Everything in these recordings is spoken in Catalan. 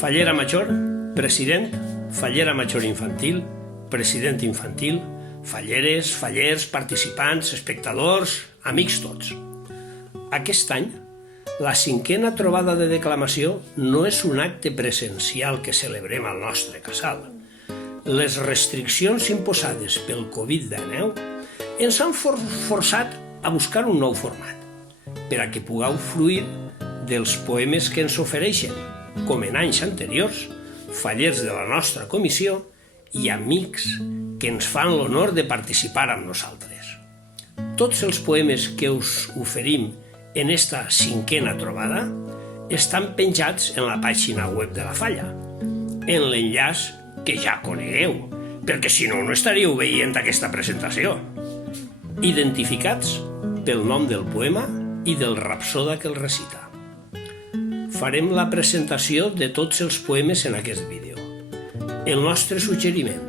Fallera Major, president, Fallera Major infantil, president infantil, falleres, fallers, participants, espectadors, amics tots. Aquest any, la 5a trobada de declamació no és un acte presencial que celebrem al nostre casal. Les restriccions imposades pel Covid-19 ens han forçat a buscar un nou format per a que pugueu fruir dels poemes que ens ofereixen, com en anys anteriors, fallers de la nostra comissió i amics que ens fan l'honor de participar amb nosaltres. Tots els poemes que us oferim en esta 5a trobada estan penjats en la pàgina web de la Falla, en l'enllaç que ja conegueu, perquè si no, no estaríeu veient aquesta presentació. Identificats pel nom del poema i del rapsoda que el recita. Farem la presentació de tots els poemes en aquest vídeo. El nostre suggeriment: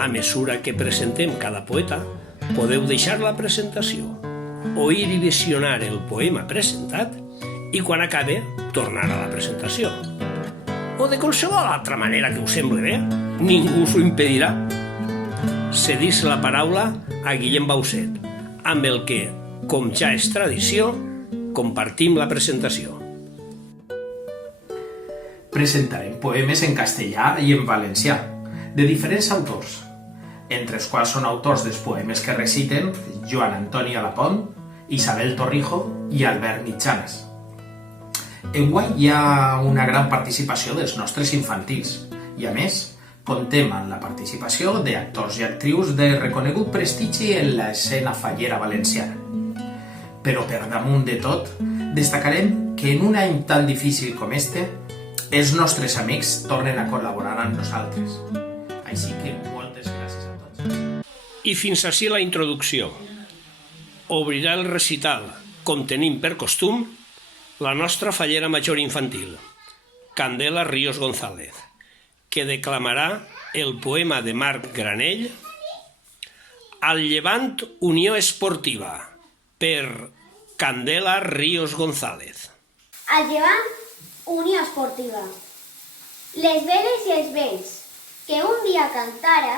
a mesura que presentem cada poeta, podeu deixar la presentació, oir i visionar el poema presentat i quan acabe, tornar a la presentació. O de qualsevol altra manera que us sembli bé, ningú us ho impedirà. Cedís la paraula a Guillem Bauset, amb el que, com ja és tradició, compartim la presentació. Presentarem poemes en castellà i en valencià, de diferents autors, entre els quals són autors dels poemes que reciten Joan Antoni Alapont, Isabel Torrijo i Albert Mitjanes. Enguany hi ha una gran participació dels nostres infantils i, a més, comptem amb la participació d'actors i actrius de reconegut prestigi en l'escena fallera valenciana. Però per damunt de tot, destacarem que en un any tan difícil com este, els nostres amics tornen a col·laborar amb nosaltres. Així que moltes gràcies a tots. I fins ací la introducció. Obrirà el recital, com tenim per costum, la nostra Fallera Major infantil, Candela Ríos González, que declamarà el poema de Marc Granell, Al Llevant Unió Esportiva, per Candela Ríos González. Al Llevant Unió Esportiva. Les veles i els vents, que un dia cantara,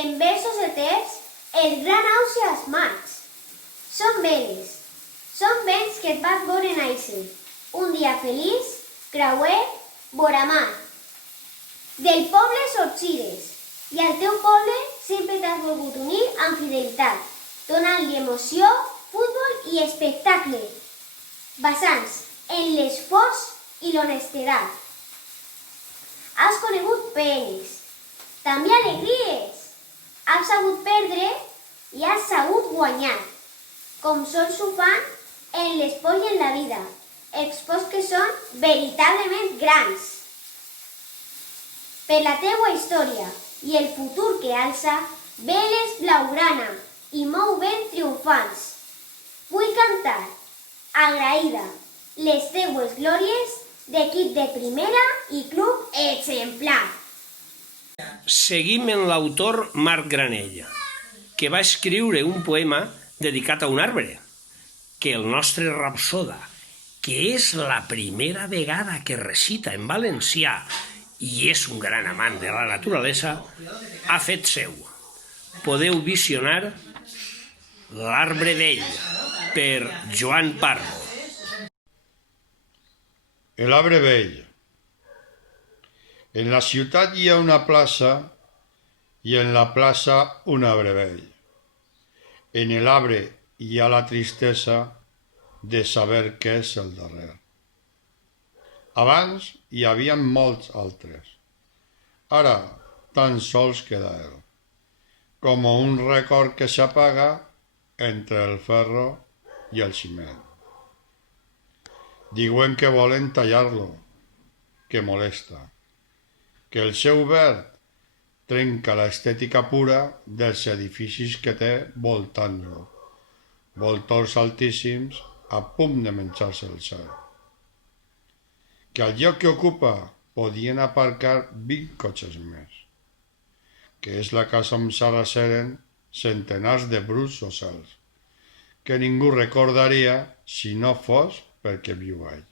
en versos eterns, el gran auge als mars. Són veles, són vents que et vas veure nàixer, un dia feliç, creuer, vora mar. Del poble sorgides, i al teu poble sempre t'has volgut unir amb fidelitat, donant-li emoció, futbol i espectacle, basant-se en l'esforç i l'honestedat. Has conegut penes, també alegries. Has sabut perdre i has sabut guanyar, com sols ho fan en l'esport i en la vida, esports que són veritablement grans. Per la teua història i el futur que alça, veles blaugrana i mou vent triomfants. Vull cantar, agraïda, les teues glòries d'equip de primera i club exemplar. Seguim en l'autor Marc Granell, que va escriure un poema dedicat a un arbre, que el nostre rapsoda, que és la primera vegada que recita en valencià i és un gran amant de la naturalesa, ha fet seu. Podeu visionar L'arbre vell, per Joan Pardo. El arbre vell. En la ciutat hi ha una plaça i en la plaça un arbre vell. En el arbre hi ha la tristesa de saber què és el darrer. Abans hi havia molts altres. Ara tan sols queda ell, com un record que s'apaga entre el ferro i el ciment. Diuen que volen tallar-lo, que molesta, que el seu verd trenca l'estètica pura dels edificis que té voltant-lo, voltors altíssims a punt de menjar-se el cel. Que al lloc que ocupa podien aparcar 20 cotxes més, que és la casa on s'arreceren centenars de bruts ocels, que ningú recordaria si no fos perquè viu ell.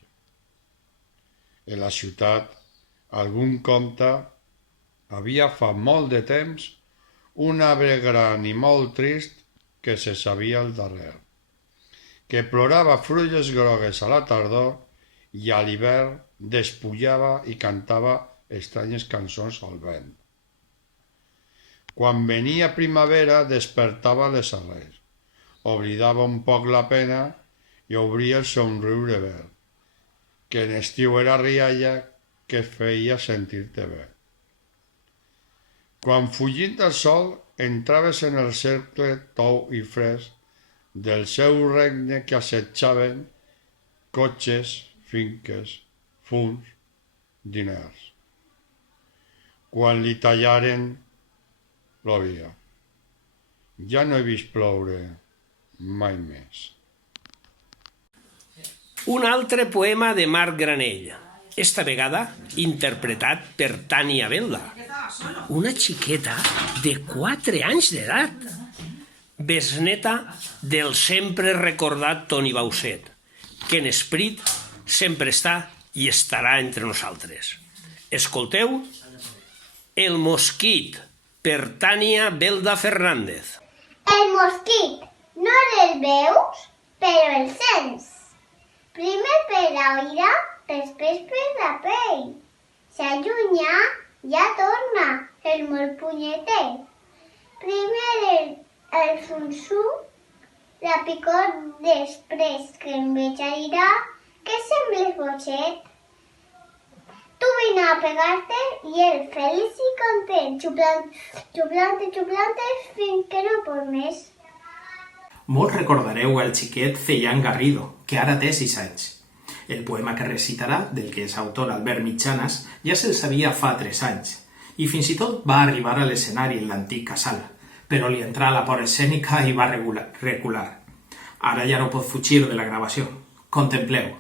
En la ciutat Algun conte havia fa molt de temps un arbre gran i molt trist que se sabia al darrer, que plorava fulles grogues a la tardor i a l'hivern despullava i cantava estranyes cançons al vent. Quan venia primavera despertava les arrels, oblidava un poc la pena i obria el somriure verd, que en estiu era rialla que et feia sentir-te bé. Quan fugint del sol entraves en el cercle tou i fresc del seu regne que assetjaven cotxes, finques, fums, diners. Quan li tallaren plovia. Ja no he vist ploure mai més. Un altre poema de Marc Granell, esta vegada interpretat per Tània Belda, una xiqueta de 4 anys d'edat, besneta del sempre recordat Toni Bauset, que en esperit sempre està i estarà entre nosaltres. Escolteu El mosquit, per Tània Belda Fernández. El mosquit, no el veus, però el sents. Primer per l'aire, després per la pell. S'allunya, ja torna, és molt punyeter. Primer el sunsum, la picor després que em veig aire, que sembles boixet. Tu vine a pegar-te i el feliç i content, xuplante, fins que no pot més. Molts recordareu el xiquet Cellan Garrido, que ara té 6 anys. El poema que recitarà, del que és autor Albert Mitjanes, ja se'l sabia fa 3 anys, i fins i tot va arribar a l'escenari en l'antic casal, però li entrà la por escènica i va recular. Ara ja no pot fugir de la gravació. Contempleu.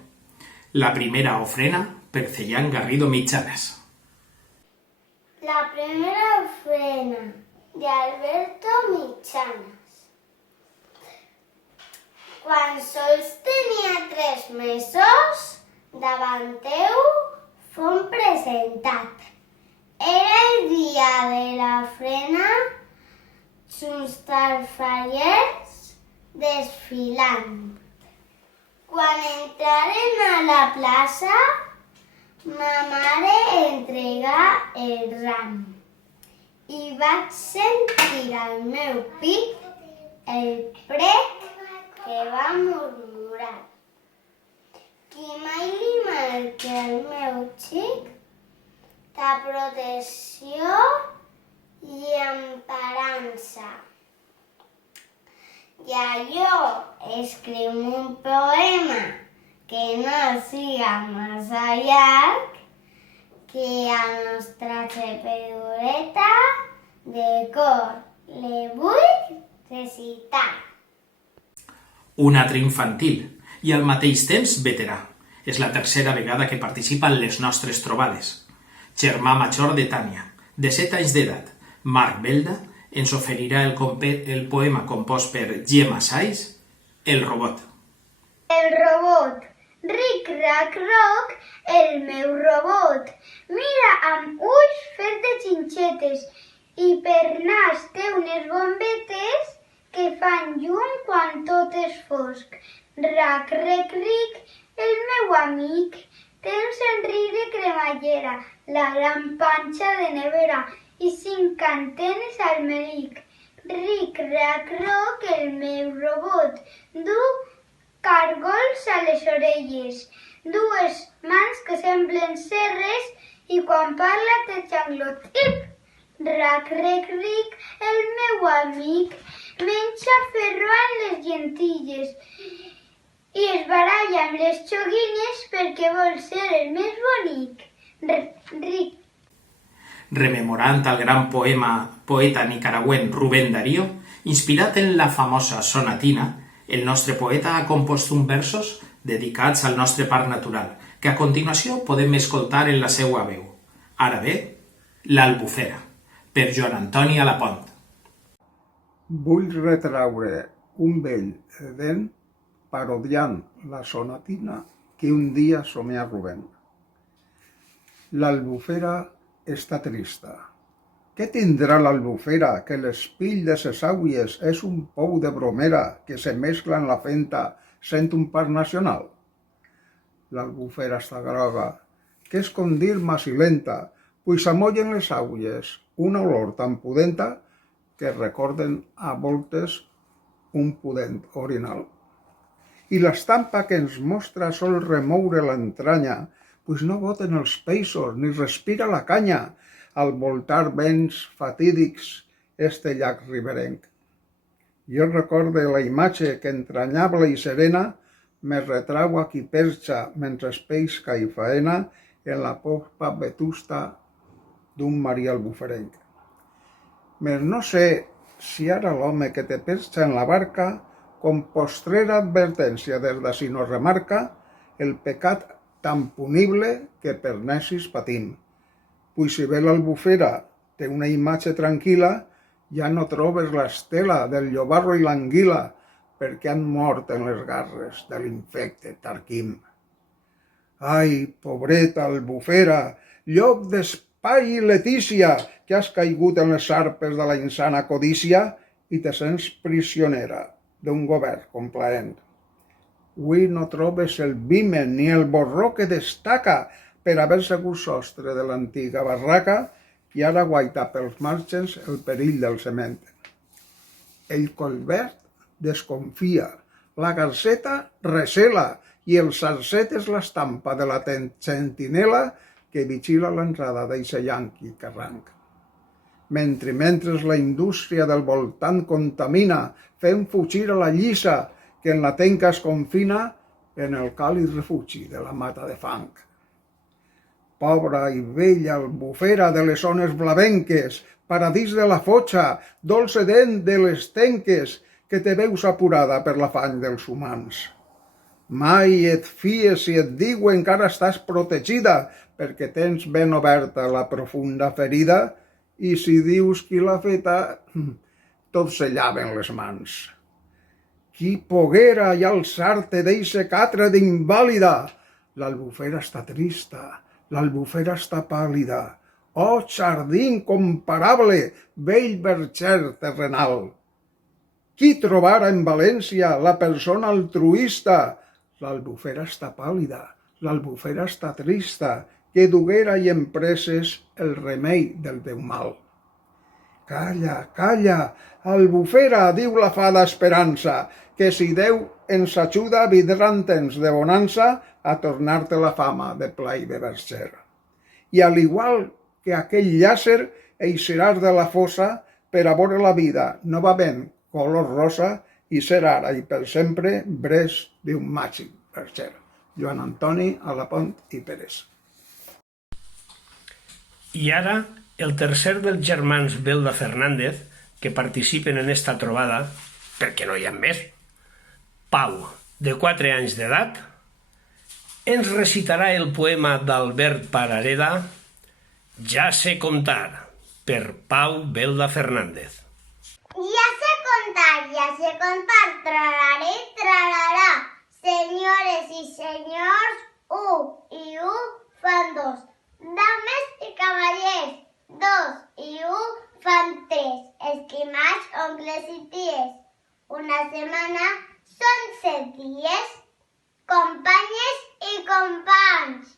La primera ofrena per Cellan Garrido Mitjanes. La primera ofrena de Alberto Mitjanes. Quan sols tenia 3 mesos, davant teu fom presentat. Era el dia de l'ofrena, junts tarfallers desfilant. Quan entraren a la plaça, ma mare entregà el ram i vaig sentir al meu pit el prec que va murmurar. Qui mai li marqui al meu xic, ta protecció i emparança. I jo escriu un poema que no siga massa llarg, que a nostra xepedureta de cor le vull recitar. Un altre infantil i al mateix temps veterà. És la tercera vegada que participa en les nostres trobades. Germà major de Tània, de 7 anys d'edat, Marc Belda, ens oferirà el poema compost per Gemma Sais, El robot. El robot. Ric, rac, roc, el meu robot. Mira amb ulls fets de xinxetes i per nas té unes bombetes que fan llum quan tot és fosc. Rac, rec, ric, el meu amic, té un somriure de cremallera, la gran panxa de nevera i 5 antenes al melic. Ric, rac, roc, el meu robot, du cargols a les orelles, 2 mans que semblen serres i quan parla té xanglotip. Rac, rec, ric, el meu amic, menja ferro en les llentilles i es baralla amb les xoguines perquè vol ser el més bonic. Ric. Rememorant el gran poeta nicaragüent Rubén Darío, inspirat en la famosa sonatina, el nostre poeta ha compost uns versos dedicats al nostre parc natural, que a continuació podem escoltar en la seva veu. Ara bé, l'Albufera, per Joan Antoni Alapont. Vull retraure un vell Edén parodiant la sonatina que un dia somia Rubén. L'Albufera està trista. Què tindrà l'Albufera, que l'espill de ses auies és un pou de bromera que se mescla en la fenta sent un parc nacional? L'Albufera està groga, que és com dir macilenta, pues s'amollen les auies, una olor tan pudenta que recorden a voltes un pudent orinal. I l'estampa que ens mostra sol remoure l'entranya, pues no boten els peixos ni respira la canya al voltar vents fatídics este llac riberenc. Jo recorde la imatge que entranyable i serena me retrau a qui perxa mentre pesca i faena en la popa vetusta d'un marí albuferenc. Més no sé si ara l'home que te perxa en la barca, com postrera advertència des d'ací no remarca el pecat tan punible que per necis patim. Pues si bé l'Albufera té una imatge tranquil·la, ja no trobes l'estela del llobarro i l'anguila perquè han mort en les garres de l'infecte Tarquim. Ai, pobreta Albufera, lloc d'espai i letícia, que has caigut en les arpes de la insana codícia i te sents prisionera d'un govern complaent. Avui no trobes el vímen ni el borró que destaca per haver segut sostre de l'antiga barraca i ara guaita pels marges el perill del cement. El Collverd desconfia, la garceta recela i el sarcet és l'estampa de la sentinela que vigila l'entrada d'eixe yanqui carranc. Mentre la indústria del voltant contamina, fent fugir a la lliça que en la tenca es confina en el càlid refugi de la mata de fang. Pobra i vella Albufera de les zones blavenques, paradís de la fotxa, dolç dent de les tenques, que te veus apurada per l'afany dels humans. Mai et fies si et diuen que ara estàs protegida perquè tens ben oberta la profunda ferida i si dius qui l'ha feta, tots se llaven les mans. Qui poguera i alçar-te d'eixe catre d'invàlida? L'Albufera està trista, l'Albufera està pàl·lida. Oh, jardí incomparable, vell verger terrenal! Qui trobara en València la persona altruista? L'Albufera està pàl·lida, l'Albufera està trista, que duguera i empreses el remei del teu mal. Calla, calla, Albufera, diu la fada Esperança, que si Déu ens ajuda vindran temps de bonança a tornar-te la fama de pla i de verger. I al igual que aquell llàcer, eixiràs de la fossa per a veure la vida novament color rosa i ser ara i per sempre bres d'un màgic verger. Joan Antoni Alapont i Pérez. I ara, el tercer dels germans Belda Fernández, que participen en esta trobada, perquè no hi ha més, Pau, de 4 anys d'edat, ens recitarà el poema d'Albert Parareda, Ja sé contar, per Pau Belda Fernández. Ja sé contar, tralaré, tralarà. Senyores i senyors, 1 i 1 fan 2. Dames i cavallers, 2 i 1 fan 3. Esquimats, oncles i ties. Una setmana són 7 dies. Companyes i companys.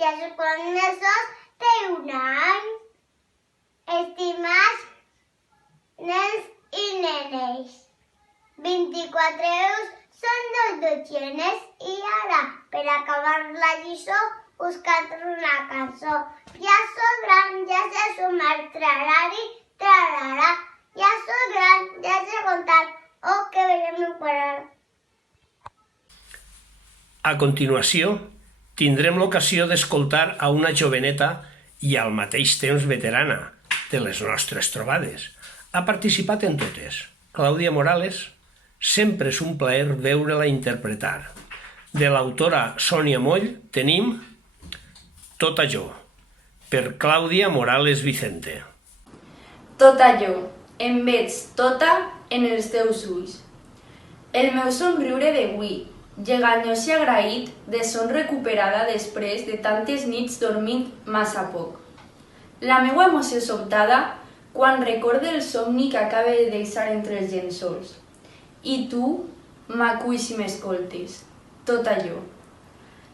I els 4 mesos té un any. Estimats nens i nenes. 24 euros són 2 dotzenes i ara, per acabar la lliçó, us canto una cançó. Ja soc gran, ja sé sumar, tralari, tralarà. Ja soc gran, ja sé contar, oh, que veiem un quadrat. A continuació, tindrem l'ocasió d'escoltar a una joveneta i al mateix temps veterana de les nostres trobades. Ha participat en totes. Clàudia Morales, sempre és un plaer veure-la interpretar. De l'autora Sònia Moll tenim Tot allò, per Clàudia Morales Vicente. Tot allò, em veig tota en els teus ulls. El meu somriure d'avui, llegant-nos i agraït de son recuperada després de tantes nits dormint massa poc. La meua emoció sobtada quan recorde el somni que acaba de deixar entre els llençols. I tu, macull si m'escoltes, tot allò.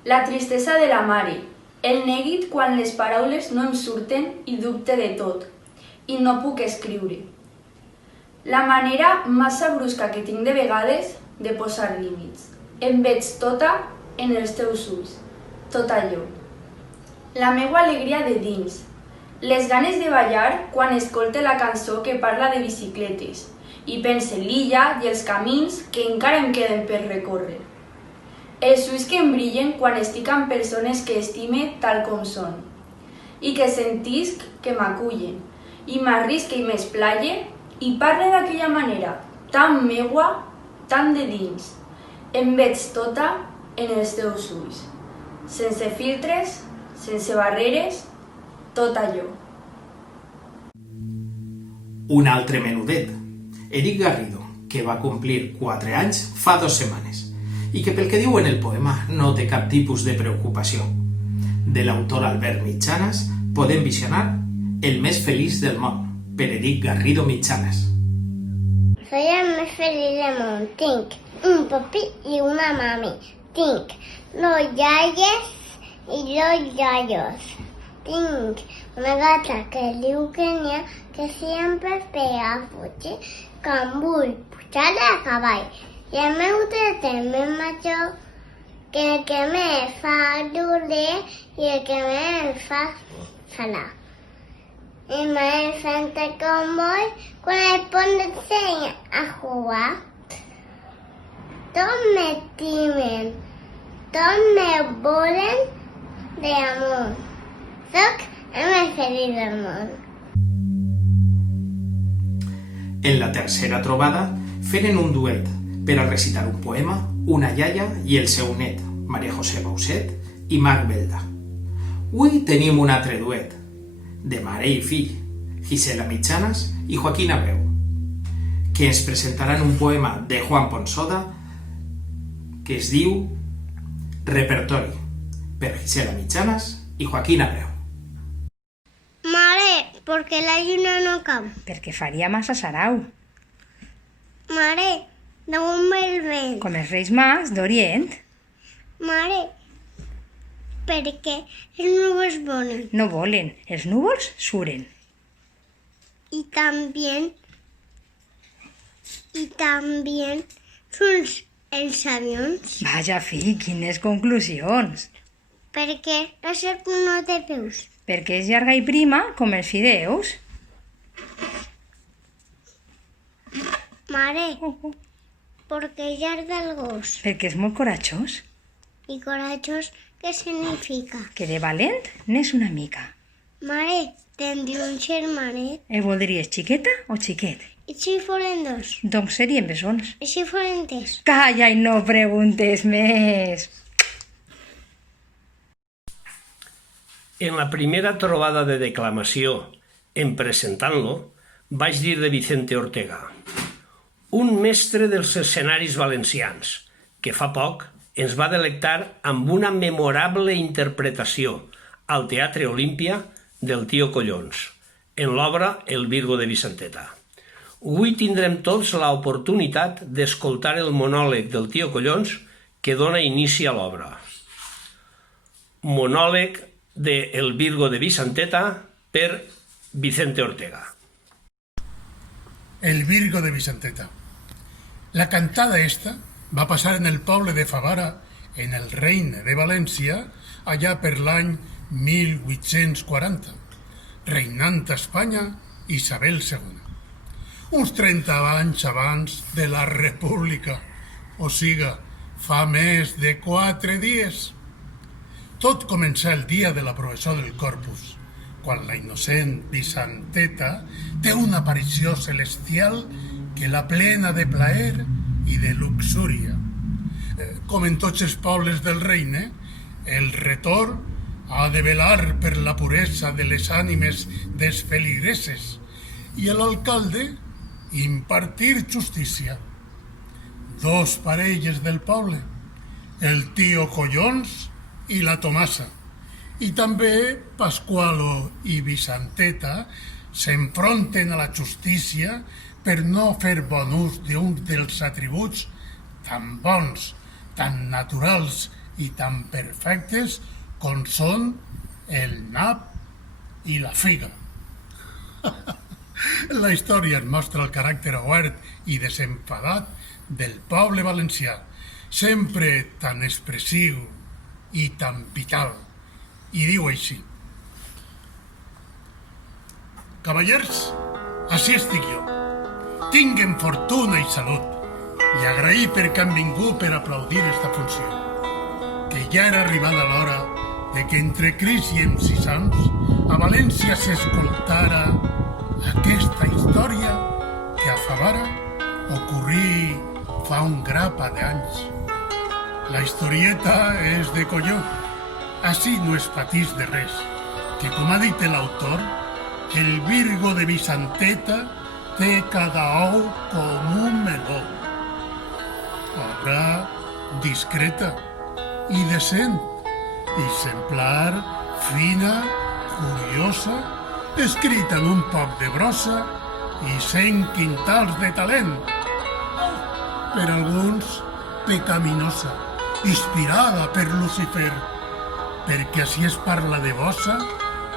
La tristesa de la mare, el neguit quan les paraules no em surten i dubte de tot, i no puc escriure. La manera massa brusca que tinc de vegades de posar límits. Em veig tota en els teus ulls, tot allò. La meua alegria de dins, les ganes de ballar quan escolte la cançó que parla de bicicletes i pense en l'illa i els camins que encara em queden per recórrer. Els ulls que em brillen quan estic amb persones que estime tal com són i que sentisc que m'acullen i m'arrisque i m'esplaie i parle d'aquella manera tan meua, tan de dins. Em veig tota en els teus ulls, sense filtres, sense barreres, tot allò. Un altre menudet, Eric Garrido, que va complir 4 anys fa 2 setmanes i que pel que diu en el poema no té cap tipus de preocupació. De l'autor Albert Mitjanes podem visionar El més feliç del món, per Eric Garrido Mitjanes. Soy el més feliç del món. Tinc un papi i una mami. Tinc 2 iaies i 2 iaios. Tinc una gata que es diu Kenia, que sempre pega a fugir quan vull pujar a cavall. I el meu tet és més major que el que me fa llorer i el que me fa salar. Y me enfrenta con voy con el ponerse a jugar. Todos me timen, todos me volen de amor. Soc el més feliç del món. En la tercera trobada feren un duet per a recitar un poema, una iaia i el seu net, Maria José Bauset i Marc Belda. Avui tenim un altre duet, de mare i fill, Gisela Mitjanes i Joaquín Abreu, que ens presentaran un poema de Juan Ponsoda que es diu Repertori, per Gisela Mitjanes i Joaquín Abreu. Mare, ¿por qué la lluna no cau? Perquè faria massa sarau, Mare, d'on ve el vent? com els Reis Mags d'Orient. Mare, ¿per què els núvols volen? No volen, els núvols suren. Y también son els avions. Vaja, fill, quines conclusions. Per què la serp no té peus? Perquè és llarga i prima com els fideus. Mare, ¿por qué llarga el gos? Perquè és molt coratjós. ¿Y corachos qué significa? Que de valent n'és una mica. Mare, tendré un germanet. El voldries xiqueta o xiquet? I si foren 2? Doncs serien bessons. I si foren 3? Calla i no preguntes més. En la primera trobada de declamació, en presentant-lo, vaig dir de Vicente Ortega, un mestre dels escenaris valencians, que fa poc ens va delectar amb una memorable interpretació al Teatre Olímpia del Tio Collons, en l'obra El Virgo de Vicenteta. Avui tindrem tots l'oportunitat d'escoltar el monòleg del Tio Collons que dona inici a l'obra. Monòleg de El Virgo de Vicenteta per Vicente Ortega. El Virgo de Vicenteta. La cantada esta va passar en el poble de Favara, en el Regne de València, allà per l'any 1840, reinant a Espanya Isabel II. Uns 30 anys abans de la República, o siga, fa més de 4 dies. Tot comença el dia de la professó del Corpus, quan la innocent Vicenteta té una aparició celestial que la plena de plaer i de luxúria. Com en tots els pobles del regne, el retor ha de velar per la puresa de les ànimes dels feligreses i l'alcalde impartir justícia. 2 parelles del poble, el tio Collons i la Tomasa. I també Pasqualo i Vicenteta s'enfronten a la justícia per no fer bon ús d'un dels atributs tan bons, tan naturals i tan perfectes com són el nap i la figa. La història ens mostra el caràcter obert i desenfadat del poble valencià, sempre tan expressiu i tan vital. I diu així: Cavallers, així estic jo. Tinguen fortuna i salut. I agrair perquè han vingut per aplaudir esta funció. Que ja era arribada l'hora de que entre Cris i Encisams a València s'escoltara aquesta història que a Favara ocorrí fa un grapa d'anys. La historieta és de colló. Així no es patís de res, que com ha dit l'autor, el Virgo de Vicenteta té cada ou com un meló. Obra discreta i decent, exemplar, fina, curiosa, escrita en un poc de brossa i 100 quintals de talent. Per alguns, pecaminosa, inspirada per Lucifer, perquè així es parla de bossa,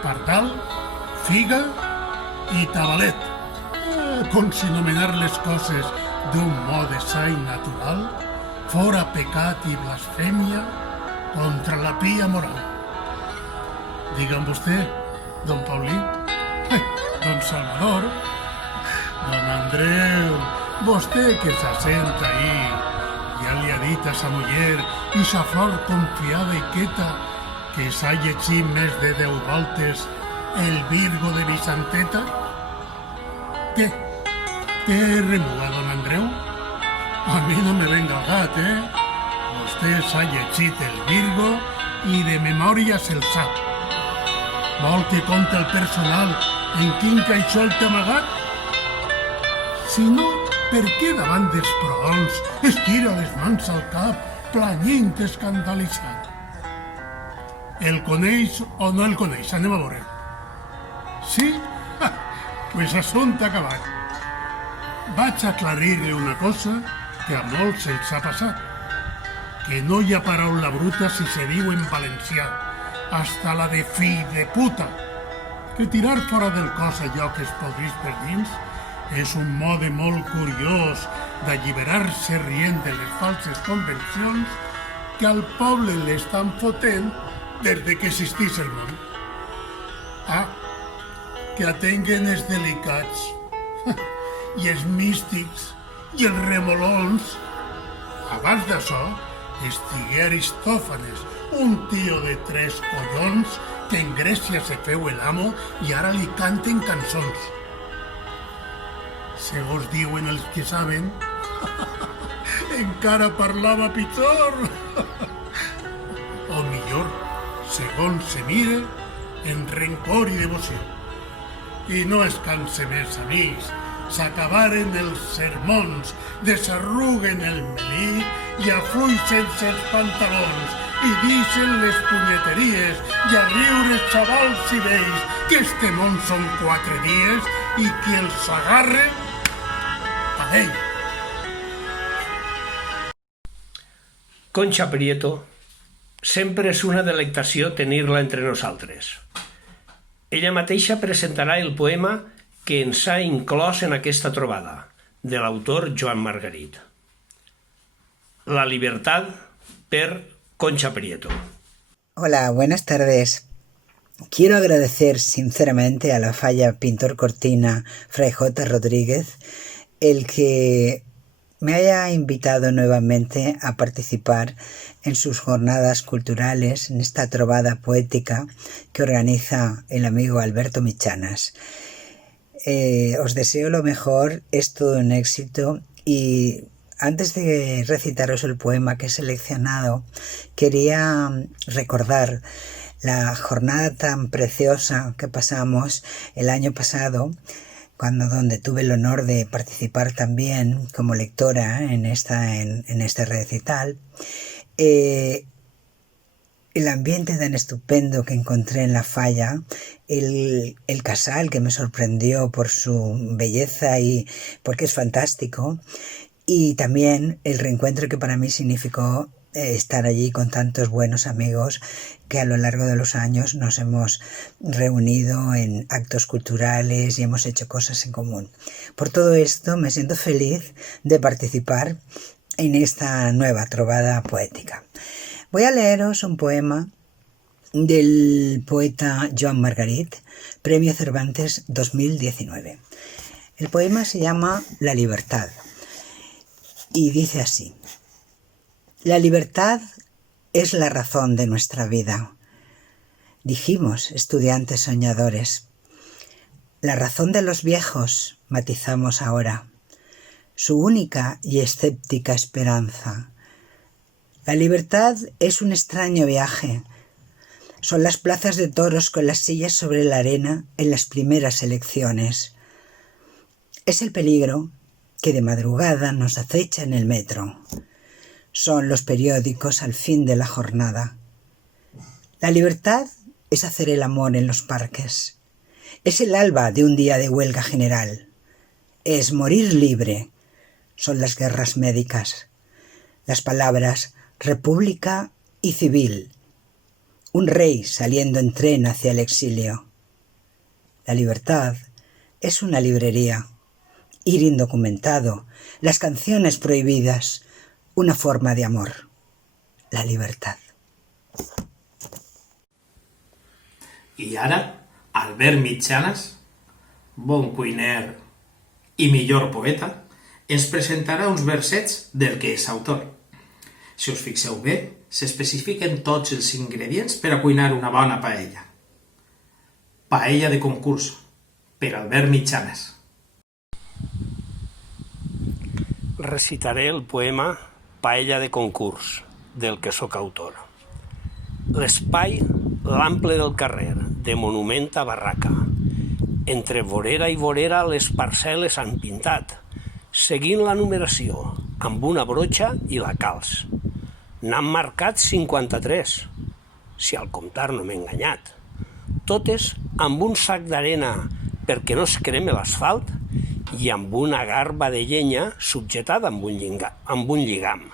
pardal, figa i tabalet. Com si nomenar les coses d'un mode sa i natural fora pecat i blasfèmia contra la pia moral. Digue'm vostè, don Paulí, don Salvador, don Andreu, vostè que s'assenta ahí, ja li ha dit a sa muller i sa flor confiada i quieta que s'ha llegit més de 10 voltes el Virgo de Vicenteta? Què? Què remua, don Andreu? A mi no me venga el gat, Vostè s'ha llegit el Virgo i de memòria se'l sap. Vol que conte el personal en quin caixó el té amagat? Si no, per què davant dels prohoms estira les mans al cap, planyint escandalitzat? El coneix o no el coneix? Anem a veure. Sí? Pues assumpte acabat. Vaig aclarir-li una cosa que a molts se'ls ha passat. Que no hi ha paraula bruta si se diu en valencià, hasta la de fill de puta. Que tirar fora del cos allò que es podrís per dins és un mode molt curiós d'alliberar-se rient de les falses convencions que al poble l'estan fotent des de que existís el món. Que atenguen els delicats i els místics i els remolons. Abans d'això, estigué Aristòfanes, un tio de 3 collons que en Grècia se feu l'amo i ara li canten cançons. Segons diuen els que saben, encara parlava pitjor. O millor, segons se mire, en rencor i devoció. I no es canse més, amics. S'acabaren els sermons, desarruguen el melí i afluixen-se els pantalons i deixen les punyeteries i a riure xavals i vells, que este món són 4 dies i qui els agarre, a ell. Concha Prieto, sempre és una delectació tenir-la entre nosaltres. Ella mateixa presentarà el poema que ens ha inclòs en aquesta trobada, de l'autor Joan Margarit. La libertad per Concha Prieto. Hola, buenas tardes. Quiero agradecer sinceramente a la Falla Pintor Cortina Fray J. Rodríguez el que me haya invitado nuevamente a participar en sus jornadas culturales, en esta trovada poética que organiza el amigo Alberto Michanas. Os deseo lo mejor, es todo un éxito y antes de recitaros el poema que he seleccionado, quería recordar la jornada tan preciosa que pasamos el año pasado, donde tuve el honor de participar también como lectora en este recital, el ambiente tan estupendo que encontré en la falla, el casal que me sorprendió por su belleza y porque es fantástico, y también el reencuentro que para mí significó estar allí con tantos buenos amigos que a lo largo de los años nos hemos reunido en actos culturales y hemos hecho cosas en común. Por todo esto me siento feliz de participar en esta nueva trovada poética. Voy a leeros un poema del poeta Joan Margarit, Premio Cervantes 2019. El poema se llama La libertad y dice así: La libertad es la razón de nuestra vida. Dijimos, estudiantes soñadores. La razón de los viejos, matizamos ahora, su única y escéptica esperanza. La libertad es un extraño viaje. Son las plazas de toros con las sillas sobre la arena en las primeras elecciones. Es el peligro que de madrugada nos acecha en el metro. Son los periódicos al fin de la jornada. La libertad es hacer el amor en los parques. Es el alba de un día de huelga general. Es morir libre. Son las guerras médicas. Las palabras república y civil. Un rey saliendo en tren hacia el exilio. La libertad es una librería. Ir indocumentado. Las canciones prohibidas. Una forma de amor, la libertad. I ara, Albert Mitjanas, bon cuiner i millor poeta, ens presentarà uns versets del que és autor. Si us fixeu bé, s'especifiquen tots els ingredients per a cuinar una bona paella. Paella de concurs, per Albert Mitjanas. Recitaré el poema Paella de concurs, del que sóc autor. L'espai, l'ample del carrer, de monument a barraca. Entre vorera i vorera les parcel·les han pintat, seguint la numeració, amb una brotxa i la calç. N'han marcat 53, si al comptar no m'he enganyat. Totes amb un sac d'arena perquè no es creme l'asfalt i amb una garba de llenya subjetada amb un lligam.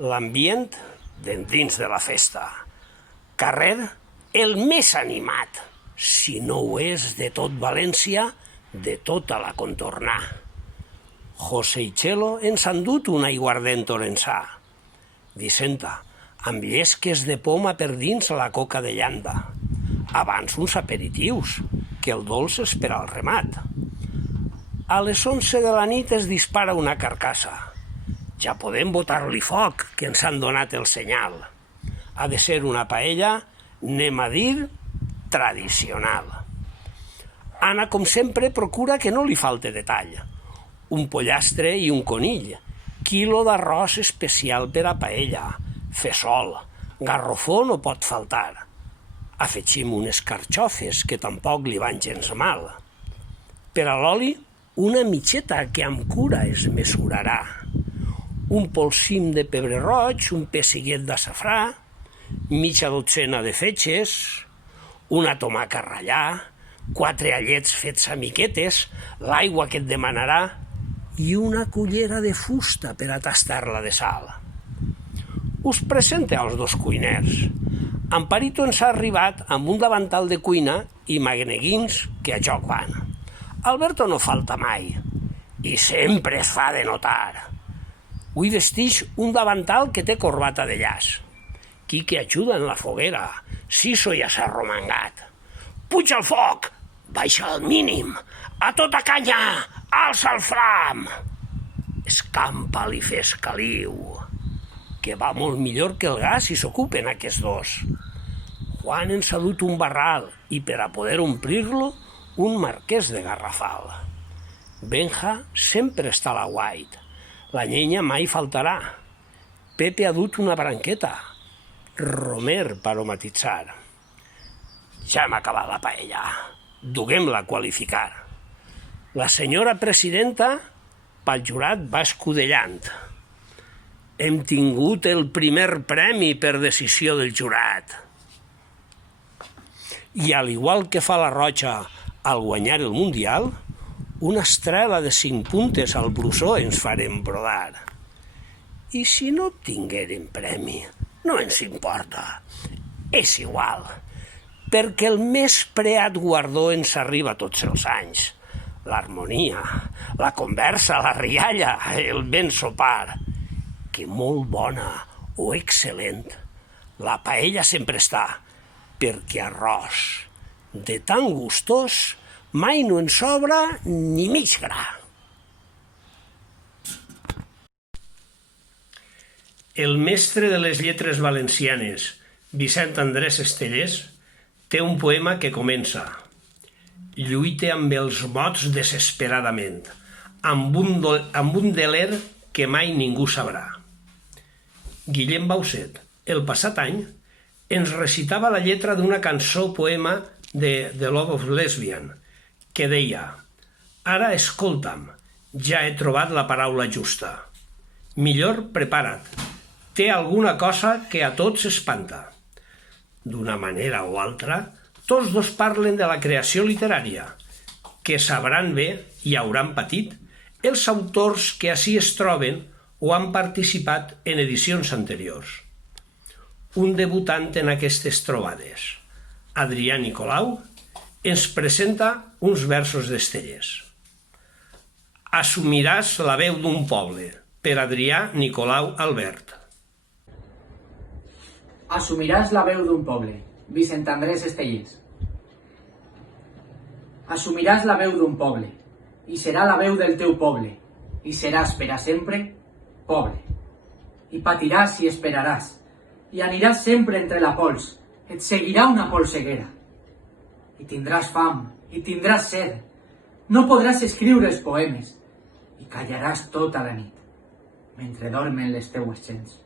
L'ambient dins de la festa. Carrer el més animat, si no ho és de tot València, de tota la contornà. José i Chelo ens han dut un aiguardent orensà. Vicenta, amb llesques de poma per dins la coca de llanda. Abans uns aperitius, que el dolç és per al remat. A les 11 de la nit es dispara una carcassa. Ja podem botar-li foc, que ens han donat el senyal. Ha de ser una paella, anem a dir, tradicional. Anna, com sempre, procura que no li falte detall. Un pollastre i un conill, quilo d'arròs especial per a paella, fesol, garrofó no pot faltar. Afegim unes carxofes, que tampoc li van gens mal. Per a l'oli, una mitjeta que amb cura es mesurarà. Un polsim de pebre roig, un pessiguet d'assafrà, mitja dotzena de fetges, una tomaca a ratllar, 4 allets fets a miquetes, l'aigua que et demanarà i una cullera de fusta per a tastar-la de sal. Us presente als dos cuiners. Amparito ens ha arribat amb un davantal de cuina i magueneguins que a joc van. Alberto no falta mai i sempre es fa de notar. Avui vestix un davantal que té corbata de llaç. Quique ajuda en la foguera. Siso ja s'ha romangat. Puja el foc! Baixa al mínim! A tota canya! Alça el flam! Escampa-li fes caliu, que va molt millor que el gas si s'ocupen aquests dos. Juan ens ha dut un barral i per a poder omplir-lo un marquès de garrafal. Benja sempre està a la guait. La llenya mai faltarà. Pepe ha dut una branqueta. Romer per aromatitzar. Ja hem acabat la paella. Duguem-la a qualificar. La senyora presidenta pel jurat va escudellant. hem tingut el primer premi per decisió del jurat. I al igual que fa la Roja al guanyar el Mundial, una estrela de 5 puntes al brusó ens farem brodar. I si no obtinguérem premi, no ens importa. És igual, perquè el més preat guardó ens arriba tots els anys. L'harmonia, la conversa, la rialla, el ben sopar. Que molt bona o excel·lent, la paella sempre està, perquè arròs de tan gustós mai no en sobra ni mig gra. El mestre de les lletres valencianes, Vicent Andrés Estellés, té un poema que comença: lluite amb els mots desesperadament, amb un deler que mai ningú sabrà. Guillem Bauset, el passat any, ens recitava la lletra d'una cançó-poema de The Love of Lesbian, que deia: ara escolta'm, ja he trobat la paraula justa. Millor prepara't, té alguna cosa que a tots espanta. D'una manera o altra, tots dos parlen de la creació literària, que sabran bé i hauran patit els autors que ací es troben o han participat en edicions anteriors. Un debutant en aquestes trobades, Adrià Nicolau, ens presenta uns versos d'Estellés. Assumiràs la veu d'un poble, per Adrià Nicolau Albert. Assumiràs la veu d'un poble, Vicent Andrés Estellés. Assumiràs la veu d'un poble, i serà la veu del teu poble, i seràs per a sempre poble. I patiràs i esperaràs, i aniràs sempre entre la pols, et seguirà una polseguera. I tindràs fam, i tindràs set, no podràs escriure els poemes, i callaràs tota la nit, mentre dormen les teues gens.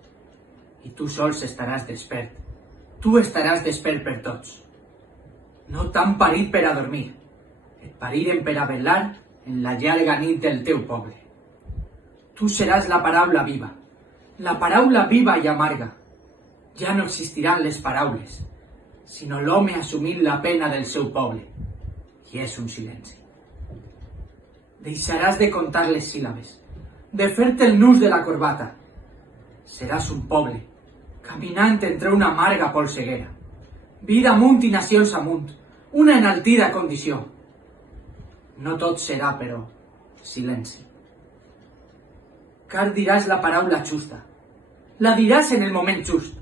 I tu sols estaràs despert, tu estaràs despert per tots. No t'han parit per a dormir, et pariren per a velar en la llarga nit del teu poble. Tu seràs la paraula viva i amarga. Ja no existiran les paraules, sinó l'home assumint la pena del seu poble, i és un silenci. Deixaràs de contar les síl·labes, de fer-te el nus de la corbata. Seràs un poble, caminant entre una amarga polseguera. Vida amunt i nacions amunt, una enaltida condició. No tot serà, però, silenci. Car diràs la paraula justa, la diràs en el moment just.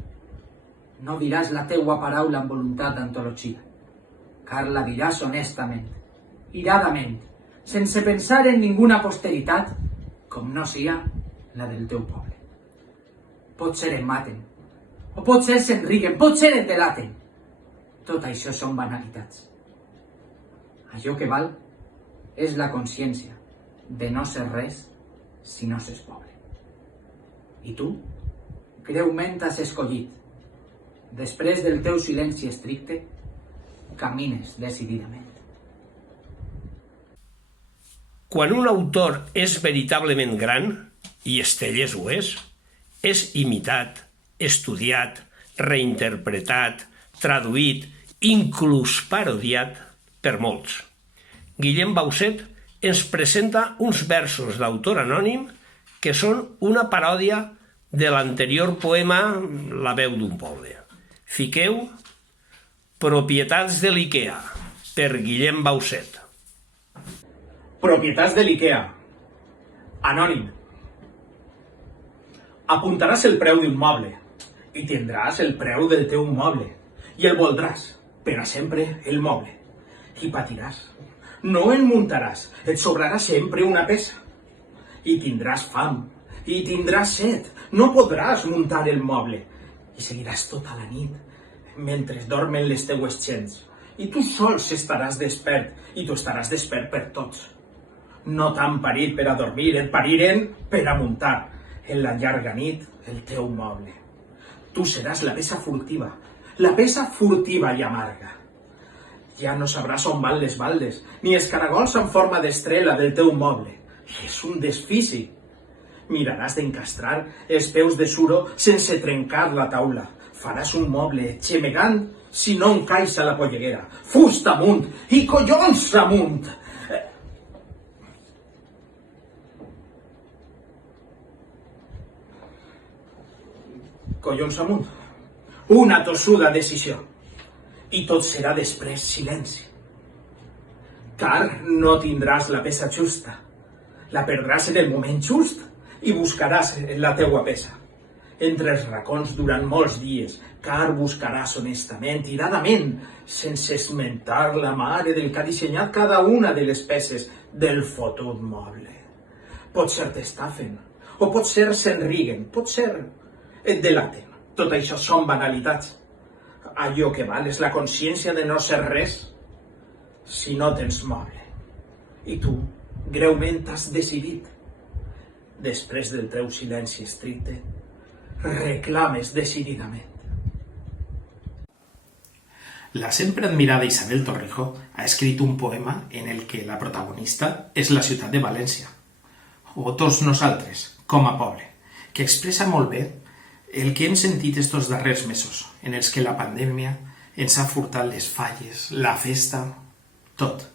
No diràs la teua paraula amb voluntat d'antologia, car la diràs honestament, iradament, sense pensar en ninguna posteritat, com no sia la del teu poble. Potser em maten, o potser s'enriguen, potser et delaten. Tot això són banalitats. Allò que val és la consciència de no ser res si no s'és poble. I tu, greument has escollit, després del teu silenci estricte, camines decididament. Quan un autor és veritablement gran, i Estellés ho és imitat, estudiat, reinterpretat, traduït, inclús parodiat per molts. Guillem Bauset ens presenta uns versos d'autor anònim que són una paròdia de l'anterior poema La veu d'un poble. Fiqueu Propietats de l'IKEA, per Guillem Bauset. Propietats de l'IKEA. Anònim. Apuntaràs el preu d'un moble i tindràs el preu del teu moble i el voldràs per a sempre el moble i patiràs. No el muntaràs, et sobrarà sempre una peça i tindràs fam i tindràs set. No podràs muntar el moble i seguiràs tota la nit mentre dormen les teues gens i tu sols estaràs despert i tu estaràs despert per tots. No t'han parit per a dormir, et pariren per a muntar en la llarga nit el teu moble. Tu seràs la peça furtiva i amarga. Ja no sabràs on van les baldes, ni els caragols en forma d'estrela del teu moble. I és un desfici. Miraràs d'encastrar els peus de suro sense trencar la taula. Faràs un moble xemegant si no encaixa la polleguera. Fusta amunt i collons amunt! Collons amunt. Una tossuda decisió. I tot serà després silenci. Car no tindràs la peça justa. La perdràs en el moment just i buscaràs la teua peça. Entre els racons durant molts dies, car buscaràs honestament, iradament, sense esmentar la mare del que ha dissenyat cada una de les peces del fotut moble. Pot ser t'estafen, o pot ser s'enriguen, pot ser et delaten. Tot això són banalitats. Allò que val és la consciència de no ser res si no tens moble. I tu, greument, has decidit. Després del teu silenci estricte, reclames decididament. La sempre admirada Isabel Torrijo ha escrit un poema en el que la protagonista és la ciutat de València, o tots nosaltres, com a poble, que expressa molt bé el que hem sentit estos darrers mesos, en els que la pandèmia ens ha furtat les falles, la festa, tot.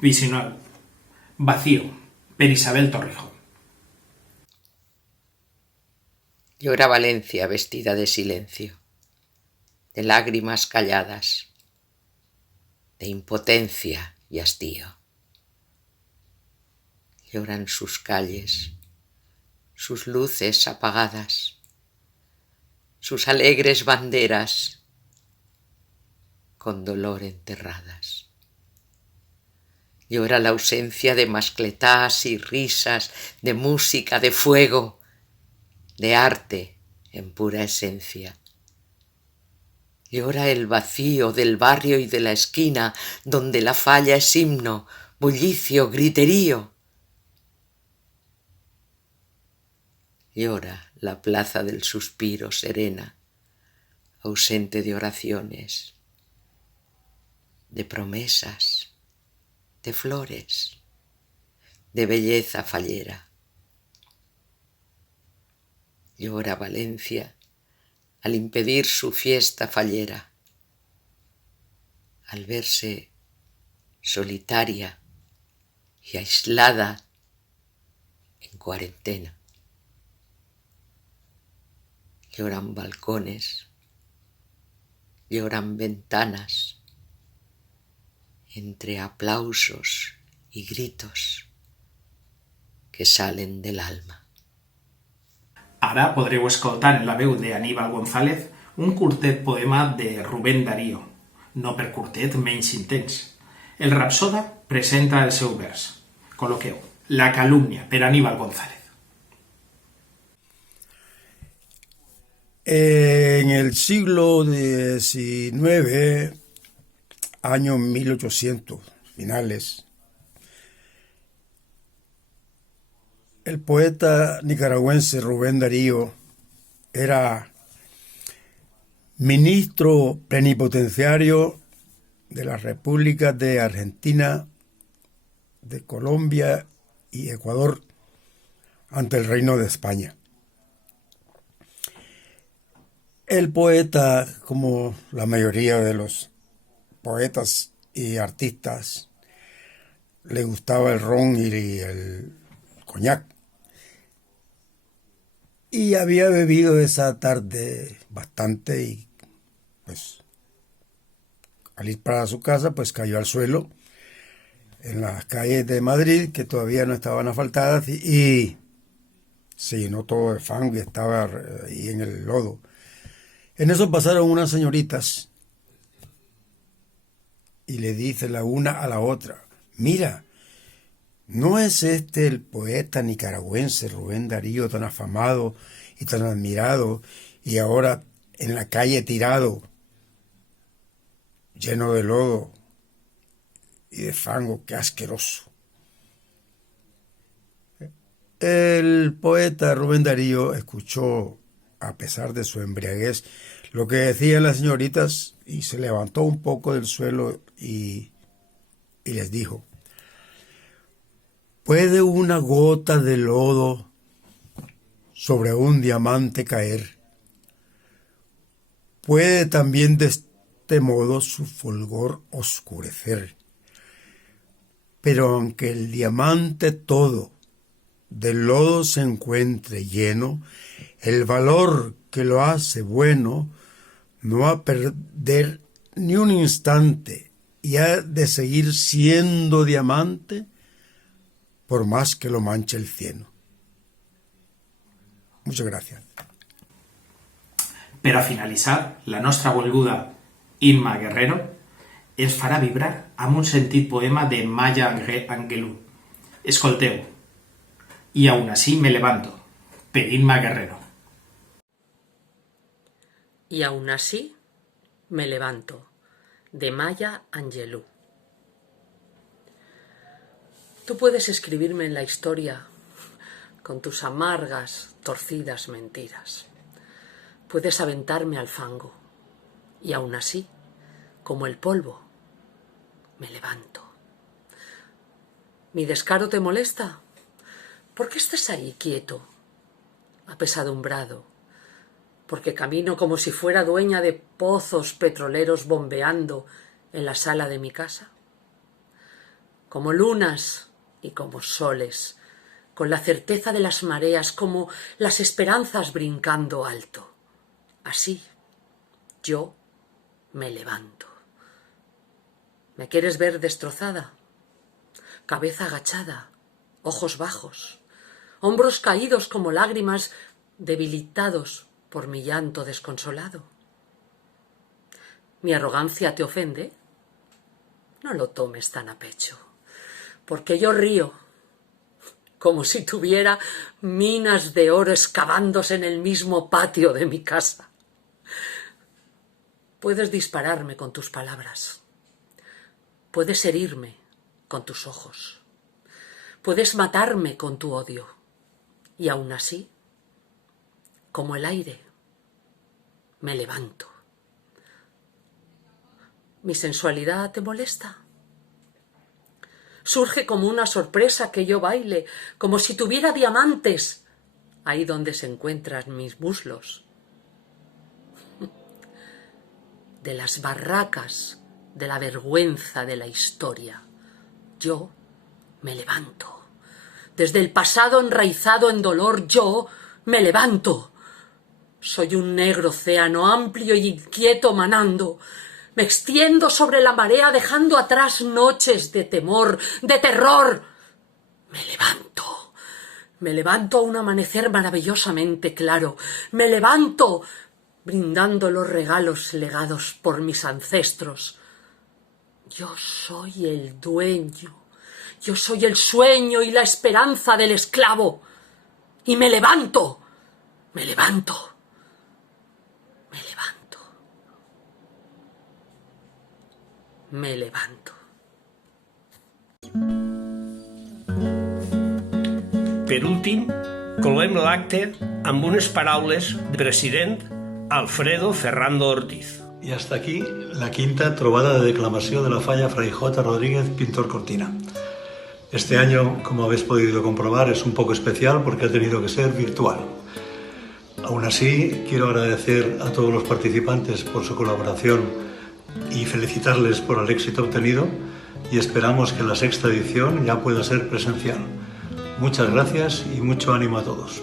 Visional, vacío, per Isabel Torrijo. Llora Valencia vestida de silencio, de lágrimas calladas, de impotencia y hastío. Lloran sus calles, sus luces apagadas, sus alegres banderas con dolor enterradas. Llora la ausencia de mascletás y risas, de música, de fuego, de arte en pura esencia. Llora el vacío del barrio y de la esquina, donde la falla es himno, bullicio, griterío. Llora la plaza del suspiro serena, ausente de oraciones, de promesas, de flores, de belleza fallera. Llora Valencia al impedir su fiesta fallera, al verse solitaria y aislada en cuarentena. Lloran balcones, lloran ventanas, entre aplausos y gritos que salen del alma. Ara podreu escoltar en la veu d'Aníbal González un curtet poema de Rubén Darío, no per curtet menys intens. El Rapsoda presenta el seu vers. Col·loqueu La calumnia, per Aníbal González. En el siglo XIX, años 1800, finales, el poeta nicaragüense Rubén Darío era ministro plenipotenciario de las repúblicas de Argentina, de Colombia y Ecuador ante el Reino de España. El poeta, como la mayoría de los poetas y artistas, le gustaba el ron y el coñac. Y había bebido esa tarde bastante y pues al ir para su casa pues cayó al suelo en las calles de Madrid que todavía no estaban asfaltadas y se llenó todo de fango y estaba ahí en el lodo. En eso pasaron unas señoritas y le dice la una a la otra: mira, ¿no es este el poeta nicaragüense Rubén Darío tan afamado y tan admirado y ahora en la calle tirado, lleno de lodo y de fango? ¡Qué asqueroso! El poeta Rubén Darío escuchó, a pesar de su embriaguez, lo que decían las señoritas y se levantó un poco del suelo y les dijo: ¿puede una gota de lodo sobre un diamante caer. Puede también de este modo su fulgor oscurecer. Pero aunque el diamante todo del lodo se encuentre lleno, el valor que lo hace bueno no va a perder ni un instante y ha de seguir siendo diamante por más que lo manche el cieno. Muchas gràcies. Per a finalitzar, la nostra volguda Imma Guerrero ens farà vibrar amb un sentit poema de Maya Angelou. Escolteu. Y aún así me levanto, per Imma Guerrero. Y aún así me levanto, de Maya Angelou. Tú puedes escribirme en la historia con tus amargas, torcidas mentiras. Puedes aventarme al fango, y aún así, como el polvo, me levanto. ¿Mi descaro te molesta? ¿Por qué estás ahí quieto, apesadumbrado? Porque camino como si fuera dueña de pozos petroleros bombeando en la sala de mi casa. Como lunas y como soles, con la certeza de las mareas, como las esperanzas brincando alto. Así, yo me levanto. ¿Me quieres ver destrozada? Cabeza agachada, ojos bajos, hombros caídos como lágrimas, debilitados por mi llanto desconsolado. ¿Mi arrogancia te ofende? No lo tomes tan a pecho, porque yo río, como si tuviera minas de oro excavándose en el mismo patio de mi casa. Puedes dispararme con tus palabras, puedes herirme con tus ojos, puedes matarme con tu odio, y aún así, como el aire, me levanto. ¿Mi sensualidad te molesta? Surge como una sorpresa que yo baile, como si tuviera diamantes, ahí donde se encuentran mis muslos. De las barracas de la vergüenza de la historia, yo me levanto. Desde el pasado enraizado en dolor, yo me levanto. Soy un negro océano amplio y inquieto manando. Me extiendo sobre la marea dejando atrás noches de temor, de terror. Me levanto. Me levanto a un amanecer maravillosamente claro. Me levanto brindando los regalos legados por mis ancestros. Yo soy el dueño. Yo soy el sueño y la esperanza del esclavo. Y me levanto. Me levanto. Me levanto. Me levanto. Per últim, cloem l'acte amb unes paraules del president Alfredo Ferrando Ortiz. Y hasta aquí la quinta trobada de declamació de la falla Fray J. Rodríguez Pintor Cortina. Este año, como habéis podido comprobar, es un poco especial porque ha tenido que ser virtual. Aún así, quiero agradecer a todos los participantes por su colaboración y felicitarles por el éxito obtenido y esperamos que la sexta edición ya pueda ser presencial. Muchas gracias y mucho ánimo a todos.